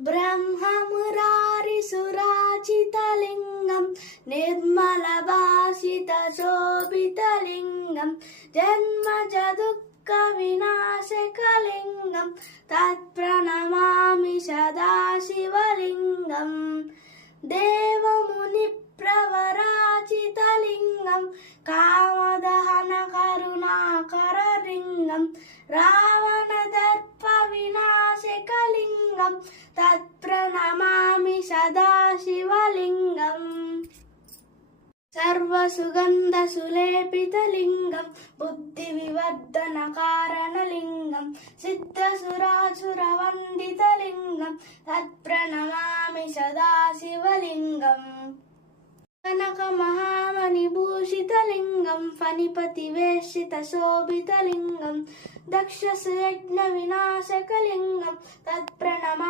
ब्रह्ममुरारिसुराचितलिङ्गं निर्मलभासितशोभितलिङ्गं जन्मजदुःखविनाशकलिङ्गं तत्प्रणमामि सदाशिवलिङ्गम् देवमुनिप्रवराचितलिङ्गं कामदहनकरुणाकरलिङ्गं रावणदर्पविनाशकलिङ्गं तत्प्रणमामि सदाशिवलिङ्गम् सर्वसुगन्धसुलेपितलिङ्गं बुद्धिविवर्धनकारणलिङ्गं सिद्धसुरासुरवन्दितलिङ्गं तत्प्रणमामि सदाशिवलिङ्गम् कनकमहामणिभूषितलिङ्गं फणिपतिवेशितशोभितलिङ्गं दक्षयज्ञविनाशकलिङ्गं तत्प्रणमामि